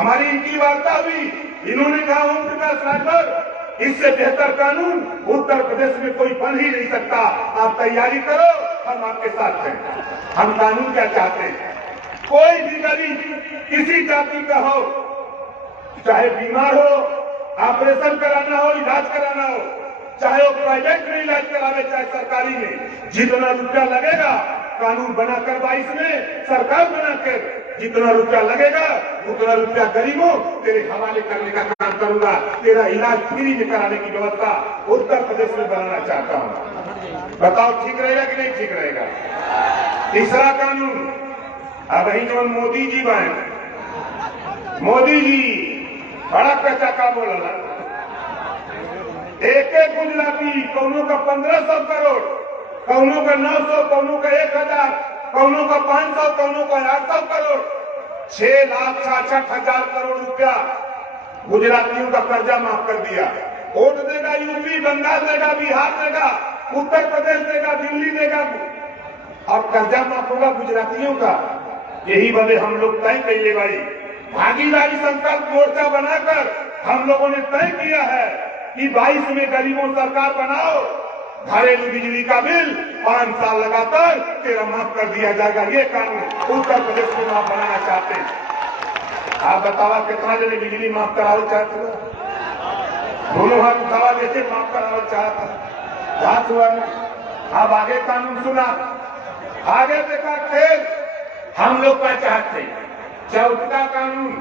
हमारी इनकी वार्ता हुई, इन्होंने कहा ओम प्रकाश राजभर इससे बेहतर कानून उत्तर प्रदेश में कोई बन ही नहीं सकता, आप तैयारी करो, हम आपके साथ हैं। हम कानून क्या चाहते हैं, कोई भी गरीब किसी जाति का हो, चाहे बीमार हो, ऑपरेशन कराना हो, इलाज कराना हो, चाहे वो प्राइवेट में इलाज करावे चाहे सरकारी में, जितना रुपया लगेगा कानून बनाकर 22 में सरकार बनाकर जितना रुपया लगेगा उतना रुपया गरीबों तेरे हवाले करने का काम करूंगा। तेरा इलाज फ्री में कराने की व्यवस्था उत्तर प्रदेश में बनाना चाहता हूं। बताओ ठीक रहेगा कि नहीं ठीक रहेगा। तीसरा कानून, अब ही जो मोदी जी बने, मोदी जी बड़ा कच्चा का बोला, एक एक गुजराती कौनों का 1500 करोड़, कौनों का 900, कौनों का 1000, कौनों का 500, कौनों का 800 करोड़, 6,66,000 करोड़ रुपया गुजरातियों का कर्जा माफ कर दिया। वोट देगा यूपी, बंगाल देगा, बिहार देगा, उत्तर प्रदेश देगा, दिल्ली देगा, और कर्जा माफ होगा गुजरातियों का। यही वजह हम लोग तय कैले भाई, भागीदारी संकल्प मोर्चा बनाकर हम लोगों ने तय किया है कि 22 में गरीबों सरकार बनाओ, घरेलू बिजली का बिल 5 साल लगातार तेरा माफ कर दिया जाएगा। ये कानून उत्तर प्रदेश में आप बनाना चाहते हैं। आप बताओ कितना जने बिजली माफ कराओ चाहते हो, दोनों हाथ उठावा जैसे माफ कराओ चाहता बात हुआ नहीं। आप आगे कानून सुना, आगे देखा खेल हम लोग क्या चाहते हैं। चौथा कानून,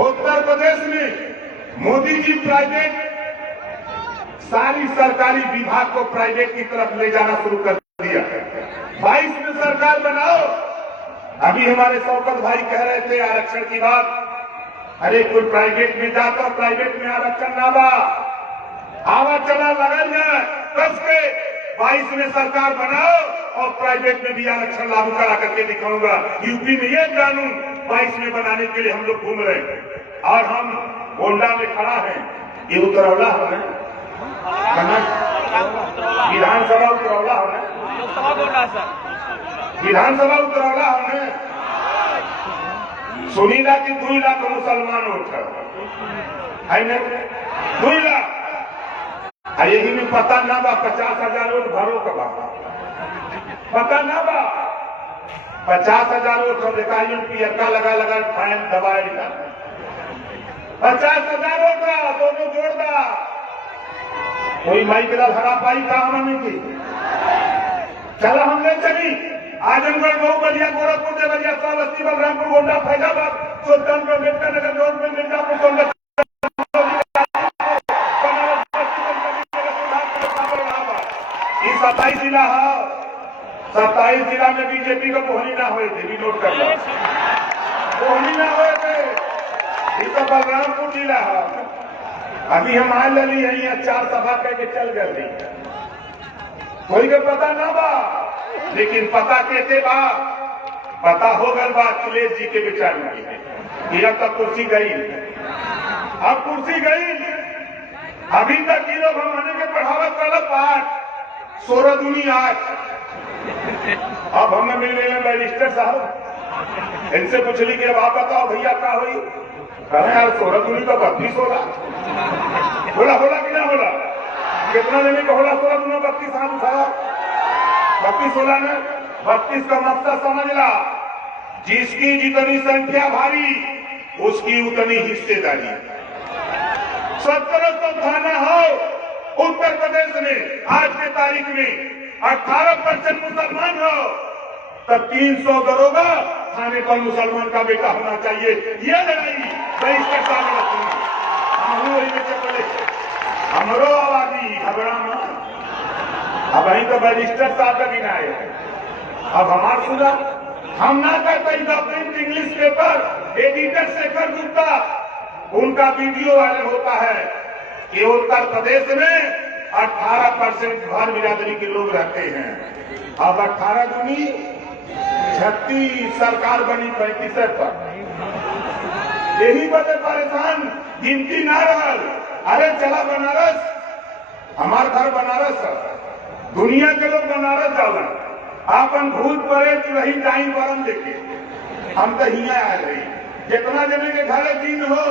उत्तर प्रदेश में मोदी जी प्राइवेट सारी सरकारी विभाग को प्राइवेट की तरफ ले जाना शुरू कर दिया। 22 में सरकार बनाओ। अभी हमारे शौकत भाई कह रहे थे आरक्षण की बात, अरे कोई प्राइवेट में जाता, प्राइवेट में आरक्षण ना बा, आवा चला लगा जाए कस के 22 में सरकार बनाओ और प्राइवेट में भी आरक्षण लागू करा करके दिखाऊंगा। यूपी में ये कानून 22 में बनाने के लिए हम लोग घूम रहे हैं और हम गोंडा में खड़ा है। ये उतरौला है, विधानसभा उतरौला होने, विधानसभा उतरौला होने सुनीला की 2 लाख मुसलमान वोट है न, 2 लाख। यही में पता ना बा 50,000 वोट भरो का बा, पता ना बा 50,000 वोट अधिकारियों पियरका लगा लगा फाइन दबाएगा। 50,000 वोट का दोनों जोड़दा कोई माई के हरा पाई काम नहीं की। चलो हमने चली आजमगढ़, मऊ, बलिया, गोरखपुर, देवरिया, श्रावस्ती, बलरामपुर, गोंडा, फैजाबाद, सुल्तानपुर, अम्बेडकर नगर, जौनपुर, मिर्जापुर, सोनभद्र, 27 जिला है। 27 जिला में बीजेपी को मोहनी ना हुए थे, विनोद करना मोहनी ना हुए थे। ये तो बलरामपुर जिला है। अभी हम आ लली है, यहाँ 4 सभा कह के चल गए, कोई को पता ना बा, लेकिन पता कहते बा, पता हो गल बा अखिलेश जी के विचार में। यह तक कुर्सी गई, अब कुर्सी गई। अभी तक ये लोग हम आने के बढ़ावत वाला 8 16 दूनी 8। अब हमें मिल रहे हैं बैरिस्टर साहब, इनसे पूछली कि अब आप बताओ भैया क्या हुई, कह यार 16 दूनी का 32 होला। बोला कि ना बोला, कितना लेने का होला 16 दूनी 32 साल था, 32 होला ने 32 का मकसद समझ ला, जिसकी जितनी संख्या भारी उसकी उतनी हिस्सेदारी। 1700 थाना हो उत्तर प्रदेश में, आज के तारीख में 18% मुसलमान हो, तब 300 दरोगा थाने पर मुसलमान का बेटा होना चाहिए। यह लड़ाई बैरिस्टर साहब ने रखी। हमरो आबादी घबरा मत, अब वहीं तो बैरिस्टर साहब का दिन आए। अब हमार सुना, हम ना करते print English paper, editor Shekhar Gupta, उनका वीडियो वायरल होता है कि उत्तर प्रदेश में 18% भर बिरादरी के लोग रहते हैं। अब 18 दूनी 36, सरकार बनी 35 पर। यही वजह परेशान, गिनती ना रहल। अरे चला बनारस, हमार घर बनारस है, दुनिया के लोग बनारस जाला, आपन भूत परे रही जाई वरम देखे, हम तो हिया आ रही। जितना जने के घरे जीन हो,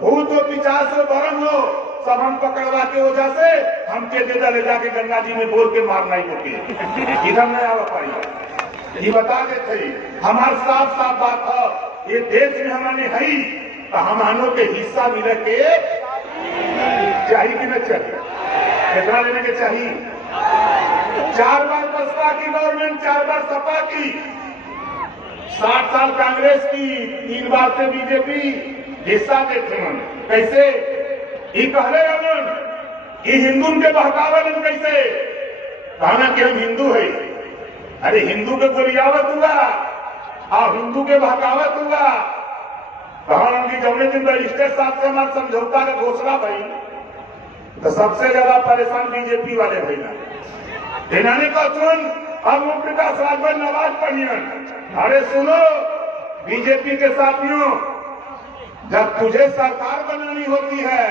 भूत हो, पिचास हो, बरम हो, सब हम पकड़वा के वजह से हम के दे ले जाके गंगा जी में बोल के मारना ही होके इधर नहीं आवा पाई। ये बता देते हमार साफ साफ बात है, ये देश में हमने है तो हमानों के हिस्सा मिले के चाहिए कि नहीं चाहिए? कितना लेने के चाहिए? 4 बार बसपा की गवर्नमेंट, 4 बार सपा की, 60 साल कांग्रेस की, 3 बार से बीजेपी हिस्सा देते मन। कैसे ये कहले अमन ये हिंदू के बहकावल कैसे कहना कि हम हिंदू है? अरे हिंदू के गोलियावत हुआ और हिंदू के बहकावत हुआ। कहा कि जमने दिन रजिस्टर साहब से हमारे समझौता का घोषणा भाई तो सबसे ज्यादा परेशान बीजेपी वाले भैया इन्होंने का सुन अब ओम प्रकाश राजभर नवाज पढ़ियन। अरे सुनो बीजेपी के साथियों, जब तुझे सरकार बनानी होती है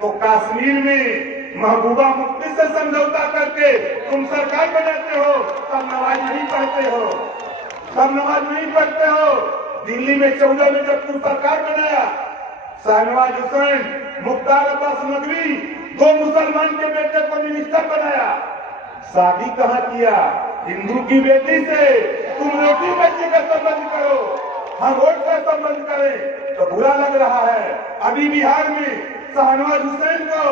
तो कश्मीर में महबूबा मुफ्ती से समझौता करके तुम सरकार बनाते हो, तब नमाज नहीं पढ़ते हो, तब नमाज नहीं पढ़ते हो। दिल्ली में 14 में जब तुम सरकार बनाया, शाहनवाज हुसैन, मुख्तार अब्बास नकवी 2 मुसलमान के बेटे को मिनिस्टर बनाया। शादी कहाँ किया? हिंदू की बेटी से। तुम रोटी बेटी का संबंध करो, हम वोट का संबंध करें तो बुरा लग रहा है। अभी बिहार में शाहनवाज हुसैन को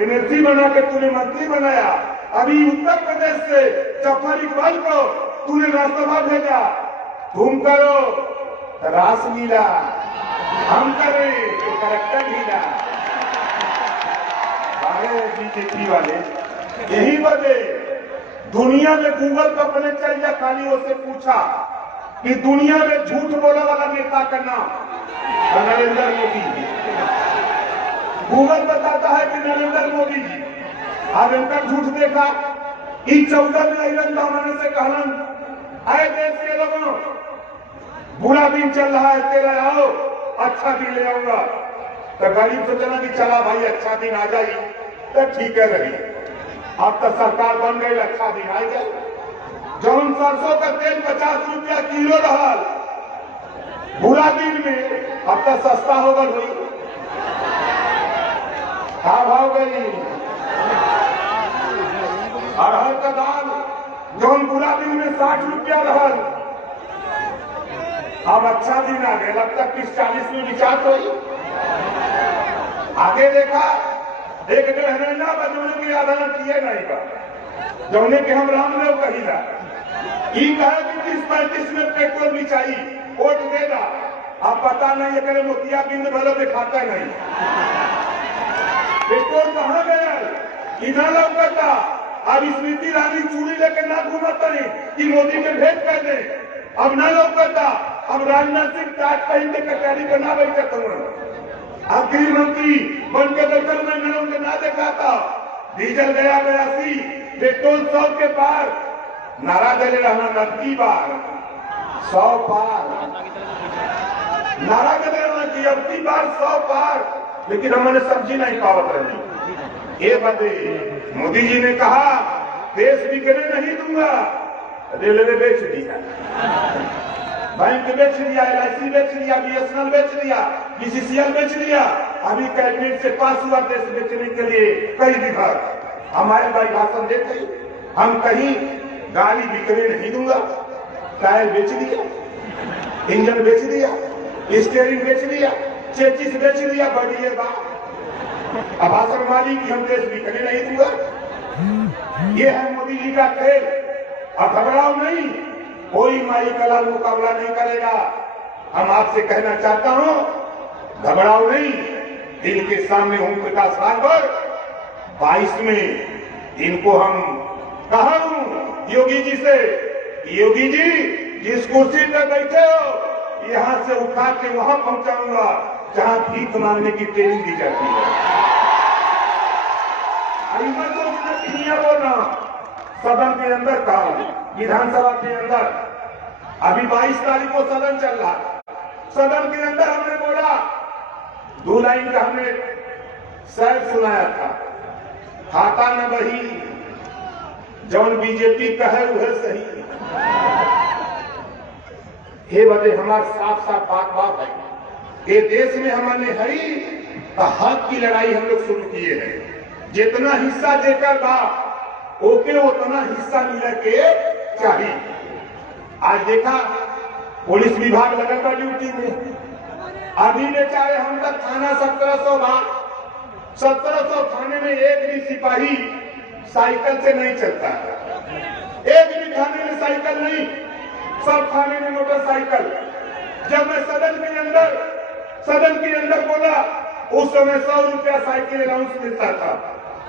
एनएलसी बना के तूने मंत्री बनाया। अभी उत्तर प्रदेश से जफर इकबाल को तूने राज्यसभा भेजा। तुम करो रासलीला, हम करें तो करेक्टर लीला। बीजेपी वाले यही वजह दुनिया में गूगल पर अपने चल जा, खाली उससे पूछा कि दुनिया में झूठ बोला वाला नेता का नाम नरेंद्र मोदी जी। गूगल बताता है कि नरेंद्र मोदी जी। अब इनका झूठ देखा। इस 14 में अहिरन दामन से कहलन, आए देश के लोगों बुरा दिन चल रहा है, तेरा आओ अच्छा दिन ले आऊंगा। तो गरीब सोचना कि चला भाई अच्छा दिन आ जाए तो ठीक है रही। अब तो सरकार बन गई, अच्छा दिन आ गया। जौन सरसों का तेल 50 रुपया किलो रहा बुरा दिन में, अब तो सस्ता हो गई। क्या भाव गई? अरहर का दाल जौन बुरा दिन में 60 रुपया रहा, अब अच्छा दिन आ गया, लगता 30-40 में विचार हो। आगे देखा 1-1.5 महीना बजौने की आधार किए नहीं का जौने के हम रामदेव कहीला कहा कि 30-35 में पेट्रोल भी चाहिए, वोट देगा। अब पता नहीं है मोतिया बिंद भलो दिखाता नहीं। पेट्रोल कहाँ गया? इधर लौकता। अब स्मृति ईरानी चूड़ी लेकर ना घूमता नहीं कि मोदी के भेंट कर दे। अब ना लौकता। अब राजनाथ सिंह टाट पहन के कचहरी पर ना बैठक हूँ। अब गृह मंत्री बन के बैठल में उनके ना देखा था। डीजल गया 82, पेट्रोल 100 के पार। नारा दे रहना 90 बार 100 पार। नारा दे रहना कि अब की बार 100 पार, लेकिन हमने सब्जी नहीं पावत रही। ये बदे मोदी जी ने कहा देश बिकने नहीं दूंगा। रेलवे बेच दिया, बैंक बेच दिया, LIC बेच दिया, BSNL बेच दिया, BCCL बेच दिया। अभी कैबिनेट से पास हुआ देश बेचने के लिए कई विभाग। हमारे भाई भाषण देते हम कहीं गाड़ी बिकने नहीं दूंगा। टायर बेच दिया, इंजन बेच दिया, स्टीयरिंग बेच दिया, चेचिस बेच दिया। बढ़िए बात। अब भाषण मारी कि हम देश बिकने नहीं दूंगा। ये है मोदी जी का खेल। अब घबराओ नहीं, कोई माई कला मुकाबला नहीं करेगा। हम आपसे कहना चाहता हूं, घबराओ नहीं। इनके सामने ओम प्रकाश राजभर 22 में इनको हम कहा हूं योगी जी से, योगी जी जिस कुर्सी पर बैठे हो यहां से उठा के वहां पहुंचाऊंगा जहां भीख मांगने की ट्रेनिंग दी जाती है। बोलना सदन के अंदर था, विधानसभा के अंदर। अभी 22 तारीख को सदन चल रहा। सदन के अंदर हमने बोला 2 लाइन का हमने शायद सुनाया था, खाता न बही जौन बीजेपी कहे वह सही। हे बदे हमारे साफ साफ बात है। ये देश में हमने हरी हक की लड़ाई हम लोग शुरू किए हैं। जितना हिस्सा देकर बा ओके उतना हिस्सा मिले के चाहिए। आज देखा पुलिस विभाग लगल बा ड्यूटी में, अभी बेचारे हम तक थाना 1700 बा, 1700 थाने में एक भी सिपाही साइकिल से नहीं चलता है, एक भी थाने में साइकिल नहीं, सब थाने में मोटरसाइकिल। जब मैं सदन के अंदर बोला उस समय 100 रुपया साइकिल अलाउंस मिलता था।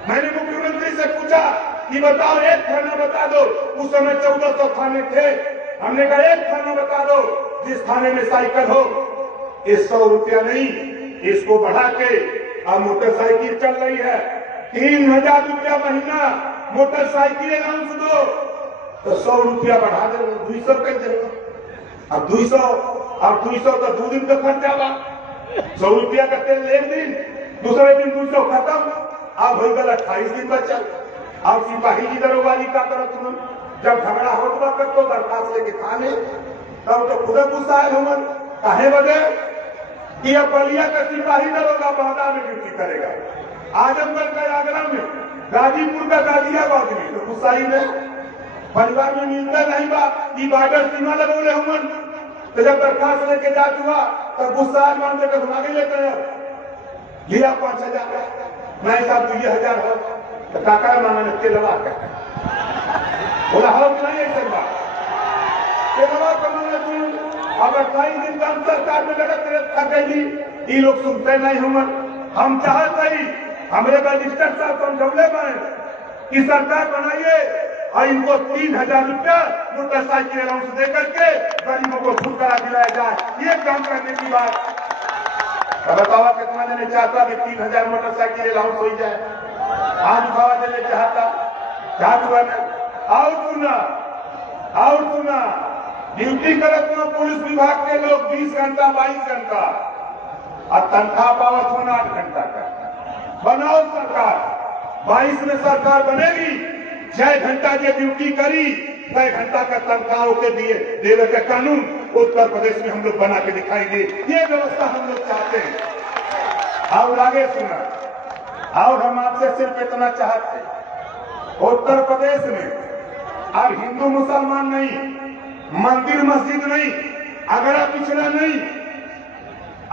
मैंने मुख्यमंत्री से पूछा कि बताओ एक थाना बता दो, उस समय 1400 थाने थे। हमने कहा एक थाना बता दो जिस थाने में साइकिल हो। इस 100 रुपया नहीं, इसको बढ़ा के अब मोटरसाइकिल चल रही है 3000 रुपया महीना मोटरसाइकिल अलाउंस दो, तो 100 रुपया बढ़ा दे 200 कर दे। अब 200 तो 2 दिन का खर्चा बा, 100 रुपया का तेल एक दिन, दूसरे दिन 200 खत्म। अब हो गल 28 दिन बचल। अब सिपाही की दरोगारी का करत हूँ, जब झगड़ा होता तब तो दरखास्त लेके थाने, तब तो खुद गुस्सा है हमन काहे बदे कि अब बलिया का सिपाही दरोगा बांदा में ड्यूटी करेगा, आजमगढ़ का आगरा में, गाजीपुर का गाजियाबाद में, तो गुस्सा ही नहीं परिवार में मिलता नहीं बा कि बॉर्डर सीमा लगोले हमन। तो जब दरखास्त लेके जात हुआ तब गुस्सा मान लेकर सुना लेते हैं, लिया 5000 मैं साहब 2000 हो तो काका माना ने तेलवा का बोला हो कि नहीं ऐसा बात तेलवा कमाना तू। अब 28 दिन काम सरकार में लगा तेरे थक गई, ये लोग सुनते नहीं हम चाहते ही हमारे रजिस्टर साहब समझौले में कि सरकार बनाइए और इनको 3000 रुपया मोटरसाइकिल अलाउंस दे करके गरीबों को छुटकारा दिलाया जाए। ये काम करने की बात बतावा कितना देने चाहता कि 3000 मोटरसाइकिल अलाउंस हो जाए, आज भावा देने चाहता क्या हुआ ना। और सुना ड्यूटी करत हुआ पुलिस विभाग के लोग 20 घंटा 22 घंटा और तनख्वाह पावत होना 8 घंटा का। बनाओ सरकार, 22 में सरकार बनेगी, 6 घंटा जो ड्यूटी करी 6 घंटा का तनख्वाह के दिए देने का कानून उत्तर प्रदेश में हम लोग बना के दिखाएंगे। ये व्यवस्था हम लोग चाहते हैं। और आगे सुना, और हम आपसे सिर्फ इतना चाहते, उत्तर प्रदेश में अब हिंदू मुसलमान नहीं, मंदिर मस्जिद नहीं, अगड़ा पिछड़ा नहीं,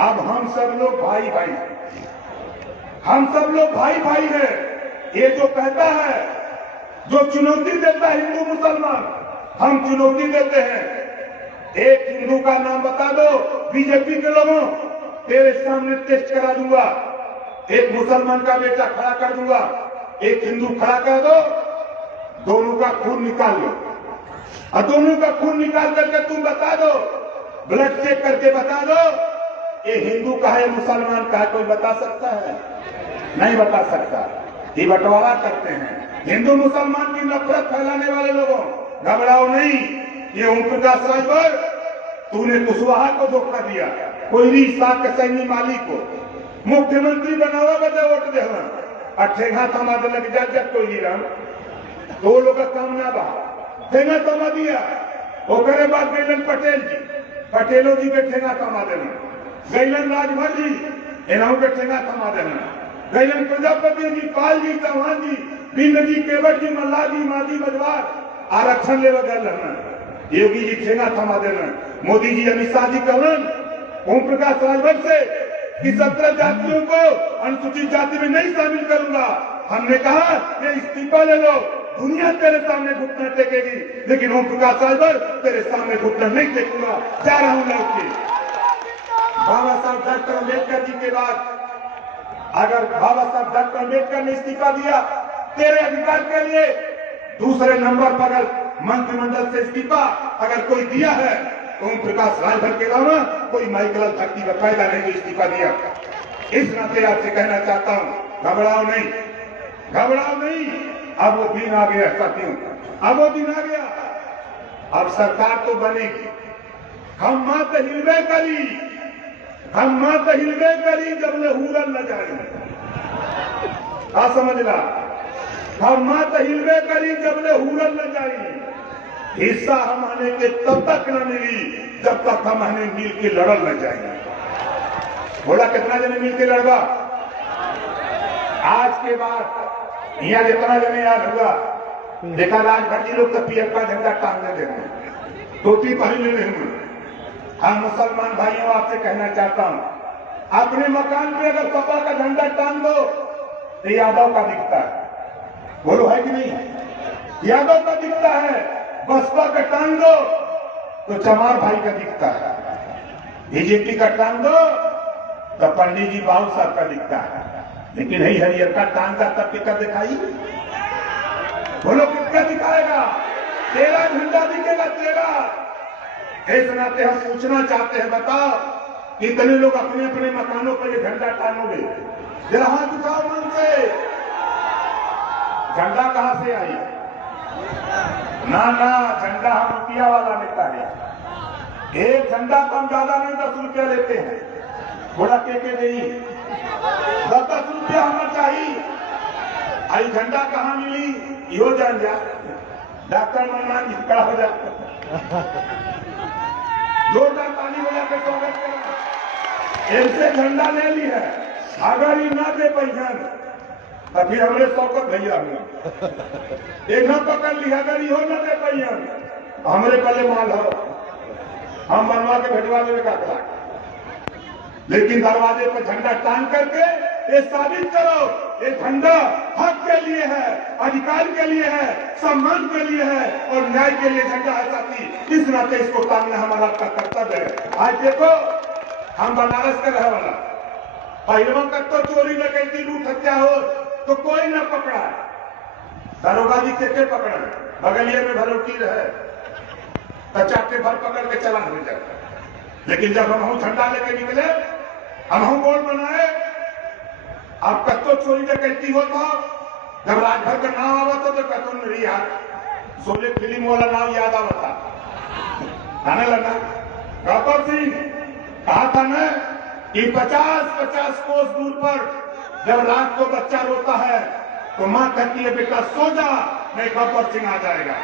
अब हम सब लोग भाई भाई, हम सब लोग भाई भाई हैं। ये जो कहता है, जो चुनौती देता है हिंदू मुसलमान, हम चुनौती देते हैं। एक हिंदू का नाम बता दो बीजेपी के लोगों, तेरे सामने टेस्ट करा दूंगा। एक मुसलमान का बेटा खड़ा कर दूंगा, एक हिंदू खड़ा कर दो, दोनों का खून निकाल लो और दोनों का खून निकाल करके तुम बता दो, ब्लड चेक करके बता दो ये हिंदू का है मुसलमान का है। कोई बता सकता है? नहीं बता सकता। ये बंटवारा करते हैं हिंदू मुसलमान की नफरत फैलाने वाले लोगों। घबराओ नहीं, ये ओम प्रकाश राजभर तूने कुशवाहा को धोखा दिया, कोई साख के सैनी माली को मुख्यमंत्री बनावा बदे वोट दे ठेगा थमा दे लग जा कोई राम तो लोग का काम ना बा ठेगा थमा दिया। ओकरे बाद गैलन पटेल जी, पटेलो जी के ठेगा थमा देना, गैलन राजभर जी एनाऊ के ठेगा थमा देना, गैलन प्रजापति जी, पाल जी, चौहान जी, बिंद जी, केवट जी, मल्ला जी, माजी बजवार आरक्षण ले गए योगी जी ठेगा थमा देना। मोदी जी अमित शाह जी कहन ओम प्रकाश राजभर से कि 17 जातियों को अनुसूचित जाति में नहीं शामिल करूंगा। हमने कहा ये इस्तीफा ले लो, दुनिया तेरे सामने घुटना टेकेगी, लेकिन ओम प्रकाश राजभर तेरे सामने घुटना नहीं टेकूंगा। जा रहा हूं लौट के। बाबा साहब डॉक्टर अम्बेडकर जी के बाद अगर बाबा साहब डॉक्टर अम्बेडकर ने इस्तीफा दिया तेरे अधिकार के लिए, दूसरे नंबर पर अगर मंत्रिमंडल से इस्तीफा अगर कोई दिया है तो ओम प्रकाश राजभर के अलावा कोई माइकल धरती का फायदा नहीं इस्तीफा दिया। इस नाते आपसे कहना चाहता हूं, घबराओ नहीं, घबराओ नहीं। अब वो दिन आ गया साथियों, अब वो दिन आ गया। अब सरकार तो बनेगी, हम मात हिलवे करी, हम मात हिलवे करी जब ले हुरन न जाए। क्या समझला? हम मात हिलवे करी जब ले हुरन न जाए। हिस्सा हमारे के तब तक न मिली जब तक हम हमें मिल के लड़ल न जाए। बोला कितना जने मिलके लड़वा। आज के बाद यहाँ जितना जने याद होगा, देखा राजभर जी लोग तो पीएफ का झंडा टांगने देते हैं, टोपी पहन लेने हैं। हम मुसलमान भाइयों आपसे कहना चाहता हूं, अपने मकान पे अगर सपा का झंडा टांग दो तो यादव का दिखता है, बोलो है कि नहीं? यादव का दिखता है। बसपा का टांग दो तो चमार भाई का दिखता है, बीजेपी का टांग दो तो पंडित जी बाबू साहब का दिखता है। लेकिन ही हरियर का टांग का तब कितना दिखाई, बोलो कितना दिखाएगा? तेरा झंडा दिखेगा तेरा। इस नाते हम पूछना चाहते हैं, बताओ कितने लोग अपने अपने मकानों पर ये झंडा टांगोगे? जरा हाथ उठाओ मन से। झंडा कहां से आई? ना ना, झंडा हम रुपया वाला नेता है। एक झंडा तो हम ज्यादा नहीं 10 रुपया लेते हैं, बोला के नहीं 10 रुपया हमें चाहिए। आई झंडा कहां मिली यो जान जा। डॉक्टर मनमान जी खड़ा हो जाता, जोरदार ताली बजा के स्वागत करा। ऐसे झंडा ले ली है, अगर ही ना दे पैसा तो फिर हमारे शौकत भैया हुए एक ना पकड़ लिया, अगर यो ना दे पैसा हमारे पहले माल हो, हम बनवा के भेजवा देवे का करा। लेकिन दरवाजे पर झंडा टांग करके ये साबित करो ये झंडा हक के लिए है, अधिकार के लिए है, सम्मान के लिए है और न्याय के लिए झंडा है साथी। इस नाते इसको टांगना हमारा आपका कर्तव्य है। आज देखो हम बनारस का रहे वाला, पहलवा तक तो चोरी डकैती लूट हत्या हो तो कोई न पकड़ा, दरोगा जी के पकड़ा, बगलिया में भरोटी रहे तो चाटे भर पकड़ के चलान हो जाए। लेकिन जब हम झंडा लेके निकले, हम बोर्ड बनाए, अब कत्तो चोरी डकैती होता, जब राजभर का नाम आवता तो कत्तो नहीं याद, सोले फिल्म वाला नाम याद आवता, आने लगा। गब्बर सिंह कहा था न कि 50-50 कोस दूर पर जब रात को बच्चा रोता है तो मां कहती है बेटा सो जा, नहीं गब्बर सिंह आ जाएगा।